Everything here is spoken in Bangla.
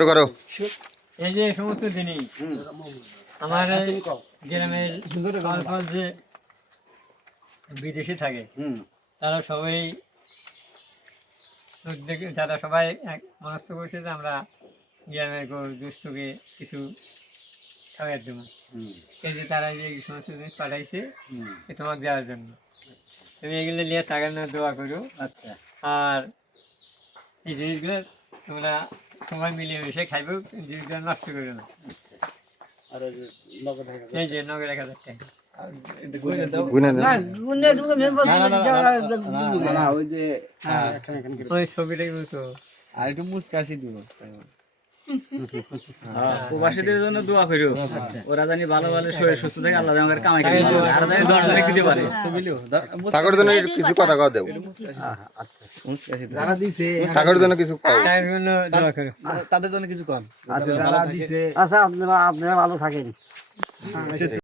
শুরু করো। এই যে সমস্ত জিনিস আমার গ্রামের ফল যে বিদেশে থাকে তারা সবাই যারা সবাই এক মনস্থ করছে যে আমরা গ্রামের গরু দুস্থকে কিছু খাওয়ার দেবো। এই যে তারা যে এই সমস্ত জিনিস পাঠাইছে তোমাকে দেওয়ার জন্য, তুমি এগুলো নিয়ে টাকার না দোয়া করো। আচ্ছা আর এই জিনিসগুলো তোমরা সবাই মিলিয়ে মিশে খাইবে, জিনিসগুলো নষ্ট করো না। আর ওই যে নগদ হয়ে গেছে। এই যে নগদ 1000 টাকা গুনে নাও। না ওই যে ওই ছবিটাই বলতো। আর একটু মুচকাশি দিব প্রবাসীদের জন্য দোয়া করিও, ওরা জানি ভালো ভালো শরীর সুস্থ থাকে, আল্লাহ আমাদের কামাই করে দিবে, আর জানি 10 জনে দিতে পারে। সাগর জন্য কিছু কথা কও দেও। আচ্ছা মুচকাশি দাও। যারা দিছে সাগর জন্য কিছু কও। তার জন্য দোয়া করো। তাদের জন্য কিছু কর। আচ্ছা যারা দিছে আচ্ছা আপনারা ভালো থাকেন।